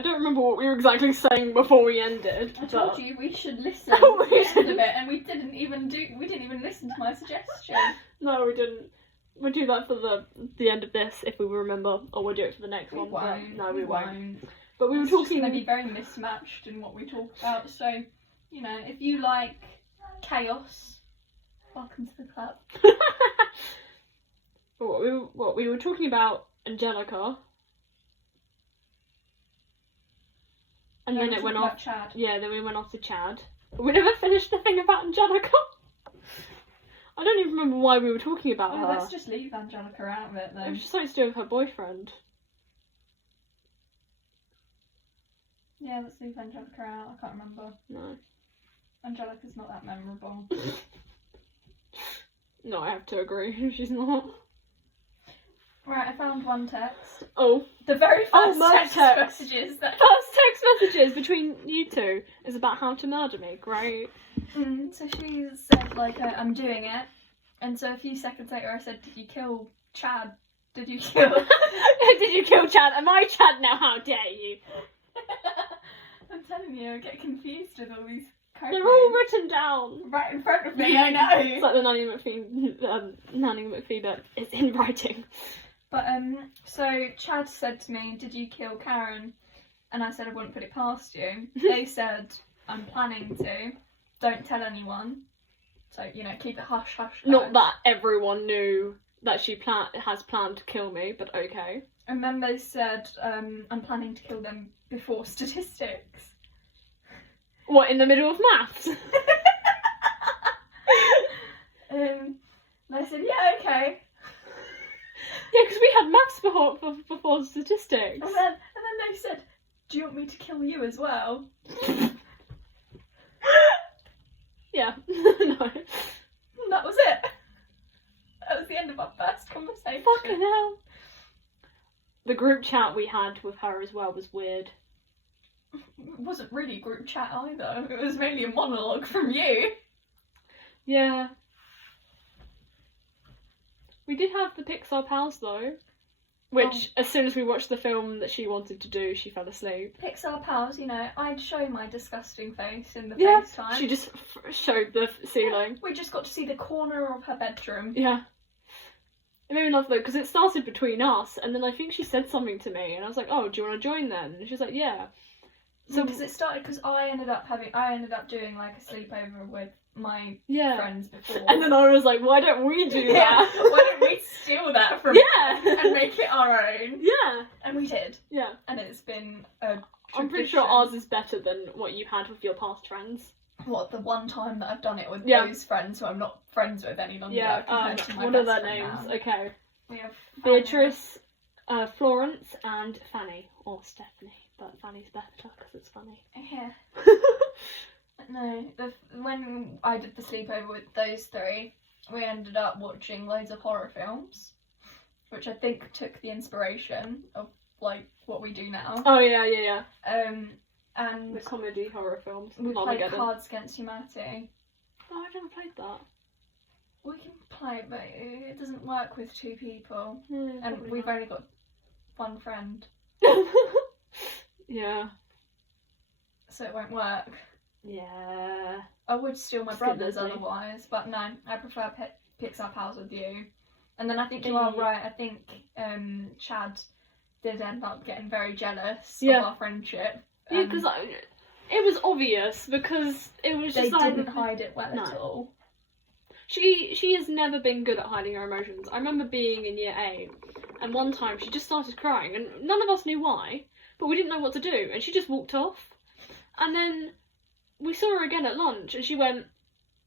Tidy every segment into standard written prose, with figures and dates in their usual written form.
I don't remember what we were exactly saying before we ended. I told you we should listen to the end of it, and we didn't even listen to my suggestion. No, we didn't. We'll do that for the end of this if we remember, or we'll do it for the next one. Won't. No, we won't. But But we were it's talking. going to be very mismatched in what we talk about. So, you know, if you like chaos, welcome to the club. What we were talking about Angelica, and then it went off. Chad. Yeah, then we went off to Chad. But we never finished the thing about Angelica. I don't even remember why we were talking about her. Let's just leave Angelica out of it It then. was just something to do with her boyfriend. Yeah, let's leave Angelica out. I can't remember. No. Angelica's not that memorable. No, I have to agree. She's not. Right, I found one text. Oh. The very first my text text. messages First text messages between you two is about how to murder me. Great. So she said, like, I'm doing it. And so a few seconds later I said, did you kill Chad? Did you kill... Did you kill Chad? Am I Chad now? How dare you? I'm telling you, I get confused with all these code They're all names. written down. Right in front of me, I know. It's like the Nanny McPhee bit. It's in writing. But, so Chad said to me, did you kill Karen? And I said I wouldn't put it past you. They said, I'm planning to. Don't tell anyone. So, you know, keep it hush hush. Not that everyone knew that she has planned to kill me, but okay. And then they said, I'm planning to kill them before statistics. What, in the middle of maths? And I said, yeah, okay. Yeah, because we had maths before statistics. And then they said, do you want me to kill you as well? Yeah. No. And that was it. That was the end of our first conversation. Fucking hell. The group chat we had with her as well was weird. It wasn't really a group chat either. It was mainly a monologue from you. Yeah. We did have the Pixar pals though, which as soon as we watched the film that she wanted to do, she fell asleep. Pixar pals, you know, I'd show my disgusting face in the Yeah, FaceTime. she just showed the ceiling. We just got to see the corner of her bedroom. Yeah. It made me laugh though, because it started between us, and then I think she said something to me, and I was like, oh, do you want to join then? And she was like, yeah. So because it started because I ended up doing like a sleepover with my yeah. friends before. And then I was like, why don't we do Yeah, that? why don't we steal that from Yeah. them and make it our own? Yeah. And we did. Yeah. And it's been a I'm pretty sure ours is better than what you had with your past friends. What, the one time that I've done it with Yeah. those friends who I'm not friends with any longer Yeah, compared to my what are best their friend names? now. Okay. We have Beatrice, Florence, and Fanny. Or Stephanie, but Fanny's better because it's funny. Yeah. No, when I did the sleepover with those three, we ended up watching loads of horror films, which I think took the inspiration of like what we do now. Oh yeah. And The comedy horror films. we played Armageddon. Cards Against Humanity. Oh, I've never played that. We can play it, but it doesn't work with two people, Yeah, and probably we've not. only got one friend, Yeah. so it won't work. Yeah. I would steal my Still brothers lovely. otherwise, but no, I prefer Pixar pals with you. And then I think you are right. I think Chad did end up getting very jealous of our friendship. Yeah, because it was obvious because it was they just like didn't hide it well No. at all. She has never been good at hiding her emotions. I remember being in year 8 and one time she just started crying and none of us knew why, but we didn't know what to do and she just walked off. And then we saw her again at lunch and she went,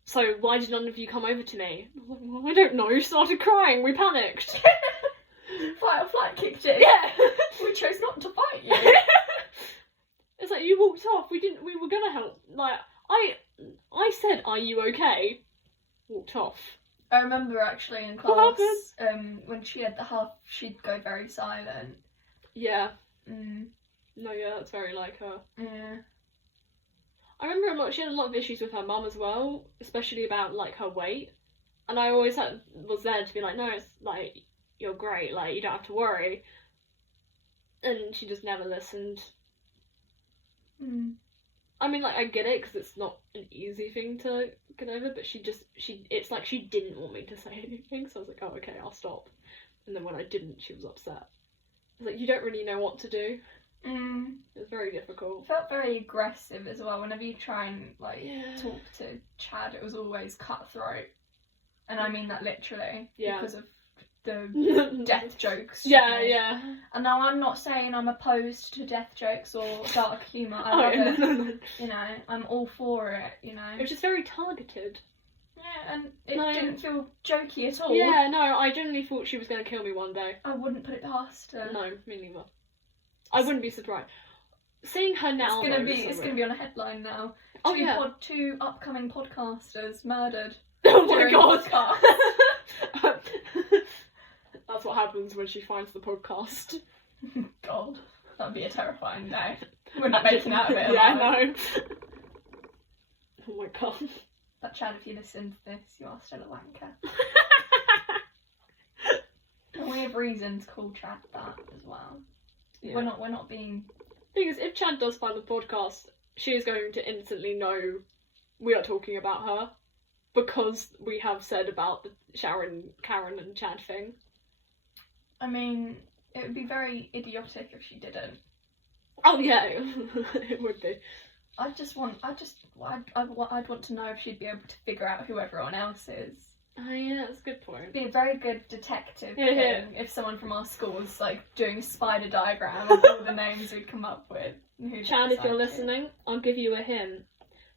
so why did none of you come over to me? I was like, well, I don't know, she started crying, we panicked. Fight or flight kicked in. Yeah. We chose not to fight you. It's like you walked off, we were gonna help. Like, I said, are you okay? Walked off. I remember actually in What class, when she had the huff, she'd go very silent. Yeah. Mm, No, yeah, that's very like her. yeah. I remember she had a lot of issues with her mum as well, especially about like her weight. And I always was there to be like, no, it's like, you're great, like you don't have to worry. And she just never listened. I mean, like, I get it, because it's not an easy thing to get over, but it's like she didn't want me to say anything, so I was like, oh, okay, I'll stop. And then when I didn't, she was upset. It's like, you don't really know what to do. It's very difficult. It felt very aggressive as well. Whenever you try and, like, talk to Chad, it was always cutthroat. And I mean that literally. Yeah. Because of the death jokes. Yeah. And now I'm not saying I'm opposed to death jokes or dark humour. I love it. No. You know, I'm all for it, you know. It was just very targeted. Yeah, and it didn't feel jokey at all. Yeah, no, I genuinely thought she was going to kill me one day. I wouldn't put it past her. No, me neither. I wouldn't be surprised. Seeing her now, it's gonna be on a headline now. Two upcoming podcasters murdered. Oh my god! That's what happens when she finds the podcast. God, that'd be a terrifying day. We're not making out of it. Yeah, I know. Oh my god. But Chad, if you listen to this, you are still a wanker. And we have reason to call Chad that as well. Yeah. We're not being. Thing is, if Chad does find the podcast, she is going to instantly know we are talking about her, because we have said about the Sharon, Karen, and Chad thing. I mean, it would be very idiotic if she didn't. Oh yeah, it would be. I'd want to know if she'd be able to figure out who everyone else is. Oh yeah, that's a good point. It'd be a very good detective thing if someone from our school was like doing a spider diagram of all the names we'd come up with. Chad, if you're listening, I'll give you a hint.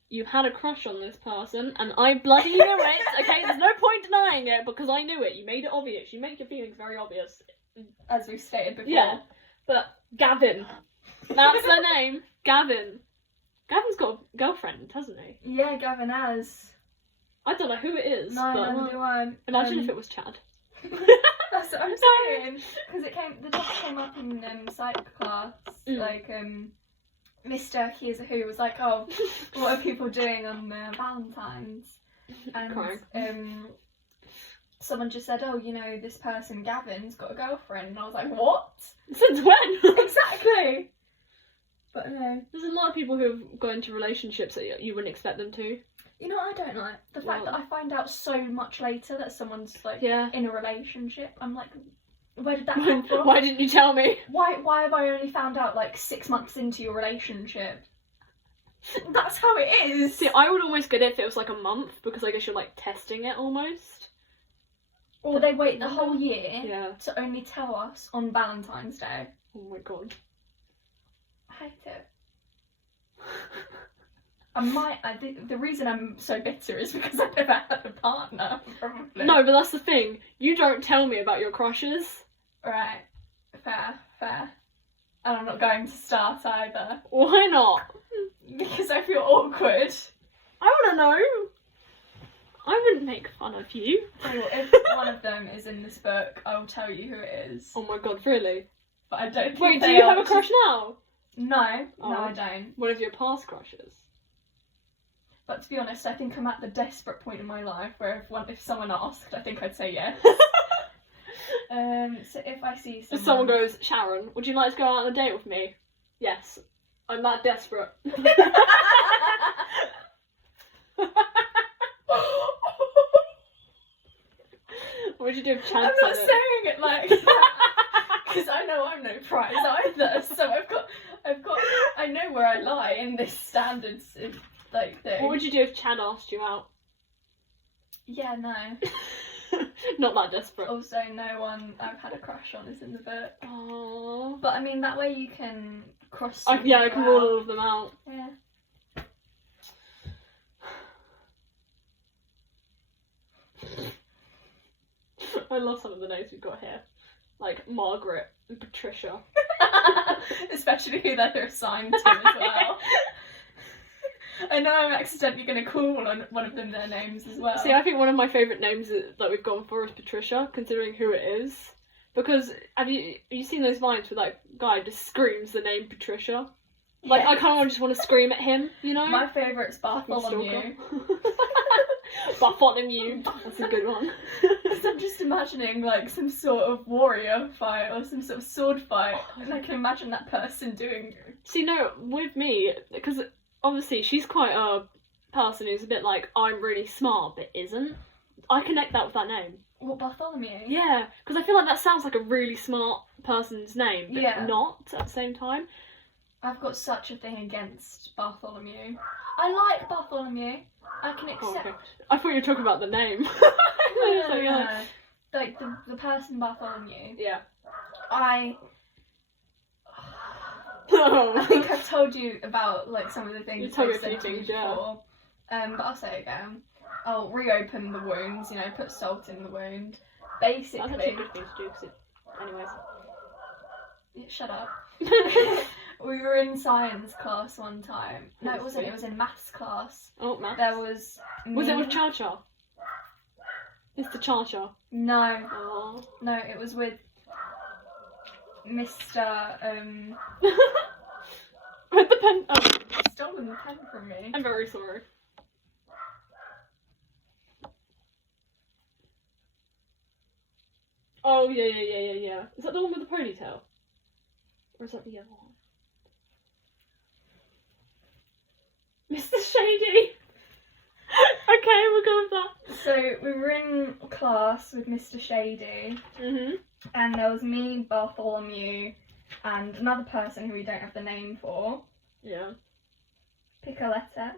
You had a crush on this person, and I bloody knew it. Okay, there's no point denying it, because I knew it. You made it obvious. You make your feelings very obvious, as we've stated before. Yeah, but Gavin, that's their name, Gavin. Gavin's got a girlfriend, hasn't he? Yeah, Gavin has. I don't know who it is. No, neither do I. Imagine if it was Chad. That's what I'm saying. Because the topic came up in psych class. Like, Mr. Here's a Who was like, oh, what are people doing on Valentine's? And someone just said, oh, you know, this person, Gavin's got a girlfriend. And I was like, what? Since when? Exactly. But no. There's a lot of people who have got into relationships that you wouldn't expect them to. You know what I don't like? The fact that I find out so much later that someone's like in a relationship. I'm like, where did that come from? Why didn't you tell me? Why have I only found out like 6 months into your relationship? That's how it is. See, I would almost get it if it was like a month, because I guess you're like testing it almost. Or they wait the whole year to only tell us on Valentine's Day. Oh my god. I hate it. The reason I'm so bitter is because I've never had a partner, probably. No, but that's the thing. You don't tell me about your crushes. Right. Fair. And I'm not going to start either. Why not? Because I feel awkward. I want to know. I wouldn't make fun of you. Tell you what, if one of them is in this book, I will tell you who it is. Oh my god, really? But I don't think Wait, do you have a crush now? No, I don't. One of your past crushes? But to be honest, I think I'm at the desperate point in my life where if someone asked, I think I'd say yes. So if I see someone... If someone goes, Sharon, would you like to go out on a date with me? Yes. I'm that desperate. What would you do if Chad I'm not saying it like that, because I know I'm no prize either. So I know where I lie in this standards like thing. What would you do if Chad asked you out? Yeah, no. Not that desperate. Also, no one I've had a crush on is in the book. Aww. But I mean, that way you can cross. I can rule all of them out. Yeah. I love some of the names we've got here. Like Margaret and Patricia. Especially who they're assigned to as well. I know I'm accidentally going to call one of them their names as well. See, I think one of my favourite names that we've gone for is Patricia, considering who it is. Because, have you seen those vines where that guy just screams the name Patricia? Like, I kind of just want to scream at him, you know? My favourite's Bartholomew. Bartholomew. That's a good one. So I'm just imagining like some sort of warrior fight or some sort of sword fight, and I can imagine that person doing. See, no, with me, because obviously she's quite a person who's a bit like, I'm really smart, but isn't. I connect that with that name. What, Bartholomew? Yeah, because I feel like that sounds like a really smart person's name, but Yeah. not at the same time. I've got such a thing against Bartholomew. I like Bartholomew. I can accept. Oh, okay. I thought you were talking about the name. No. Like the person Bartholomew. Yeah. I Oh. think I've told you about like some of the things You told me they've a few said to me things, yeah. before. But I'll say it again. I'll reopen the wounds, you know, put salt in the wound. That's actually a Basically, good thing to do, because anyways. Yeah, shut up. We were in science class one time. No, it wasn't. It was in maths class. Oh, maths. There was. Was it me- with Cha-Cha? Mr. Cha-Cha. No, Oh. no, it was with Mr. With the pen. Oh, Stolen the pen from me. I'm very sorry. Oh, yeah. Is that the one with the ponytail? Or is that the other one? Mr. Shady! Okay, we'll go with that. So we were in class with Mr. Shady, and there was me, Bartholomew, and another person who we don't have the name for. Yeah. Pick a letter.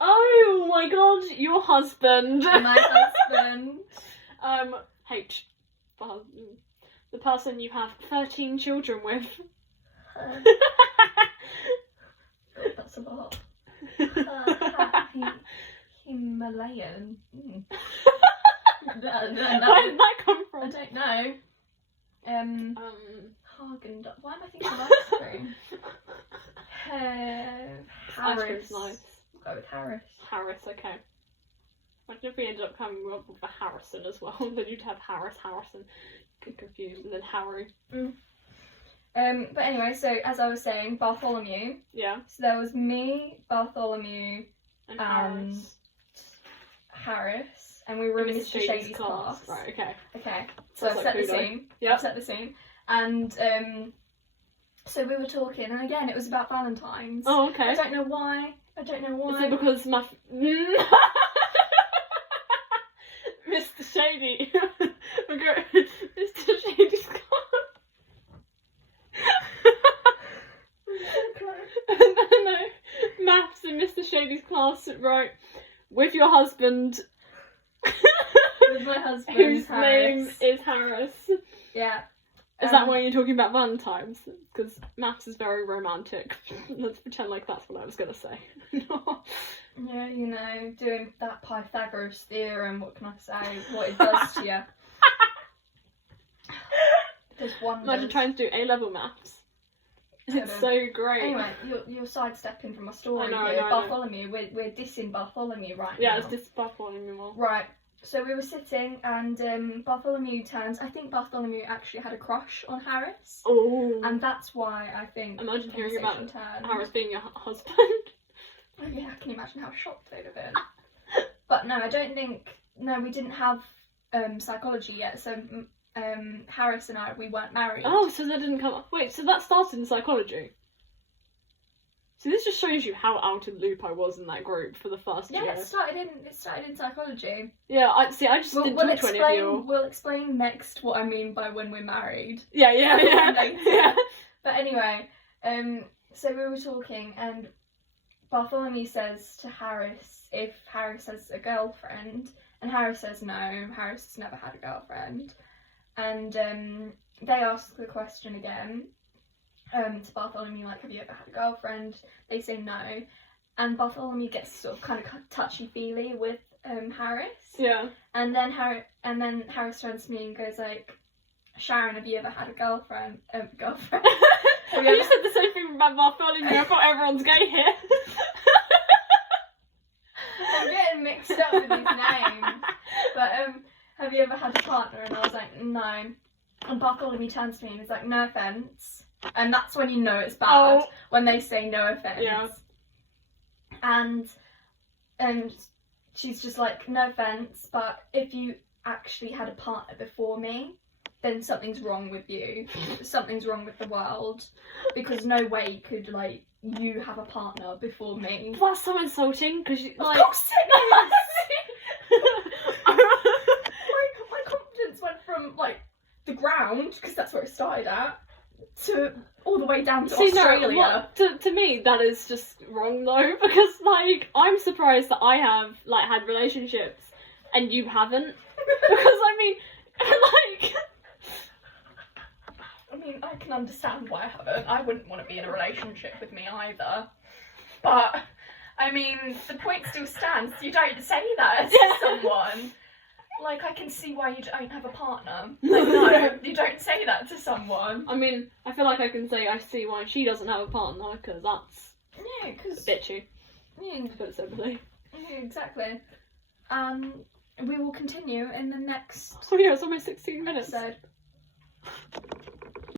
Oh my god, your husband! My husband. H. The person you have 13 children with. God, that's a lot. Himalayan. Where did that come I from? don't know. Hagen. Why am I thinking of ice cream? Ice cream's Harris. nice. I'll go with Harris. Harris, okay. Imagine if we ended up coming up with a Harrison as well. Then you'd have Harrison. Get confused, and then Harry. But anyway, so as I was saying, Bartholomew. Yeah. So there was me, Bartholomew, And And Harris. and we were in And Mr. Shady's class. Right, okay. Okay, so Sounds I've like set the Pluto. scene. Yep. I've set the scene. And so we were talking, and again, it was about Valentine's. Oh, okay. I don't know why. Is it because my... Mr. Shady. Okay. Mr. Shady's class. No. Maths in Mr. Shady's class, right. With your husband. With my husband, Whose Harris. name is Harris. Yeah. Is that why you're talking about Valentine's? Because maths is very romantic. Let's pretend like that's what I was going to say. No. Yeah, you know, doing that Pythagoras theorem, what can I say? What it does to you. Does wonders. Imagine trying to do A-level maths. It's so great. Anyway, you're sidestepping from my story I know, here. I know. Bartholomew, we're dissing Bartholomew right Yeah, now. it's just Bartholomew more. Right, so we were sitting and Bartholomew turns. I think Bartholomew actually had a crush on Harris. Oh. And that's why I think Imagine the hearing about conversation turned. Harris being your husband. Oh, yeah, I can imagine how shocked they'd have been. But no, I don't think. No, we didn't have psychology yet. So Harris and I, we weren't married. Oh, so that didn't come up. Wait, so that started in psychology? So this just shows you how out of the loop I was in that group for the first Yeah, year. it started in psychology. Yeah, I just didn't talk to any of you. We'll explain next what I mean by when we're married. Yeah. Later. Yeah. But anyway, so we were talking, and Bartholomew says to Harris if Harris has a girlfriend, and Harris says no, Harris has never had a girlfriend. And they ask the question again to Bartholomew, like, have you ever had a girlfriend? They say no, and Bartholomew gets sort of kind of touchy-feely with Harris. Yeah. And then Harris turns to me and goes like, Sharon, have you ever had a girlfriend? Girlfriend? Have you said the same thing about Bartholomew? I thought everyone's gay here. I'm getting mixed up with these names. But have you ever had a partner? And I was like, no. And Bartholomew turns to me and he's like, no offence. And that's when you know it's bad, when they say no offence. Yeah. And she's just like, no offense, but if you actually had a partner before me, then something's wrong with you. Something's wrong with the world, because no way could like you have a partner before me. That's so insulting because like. Of course it is. my confidence went from like the ground, because that's where it started at, to all the way down to Australia. No, to me that is just wrong though, because like I'm surprised that I have like had relationships and you haven't, because I mean I can understand why I haven't. I wouldn't want to be in a relationship with me either, but I mean the point still stands. You don't say that to someone. Like, I can see why you don't have a partner. No, you don't say that to someone. I mean, I feel like I can say I see why she doesn't have a partner, because that's bitchy. Yeah, To put it simply. yeah, exactly. We will continue in the next Oh yeah, it's almost 16 minutes. episode.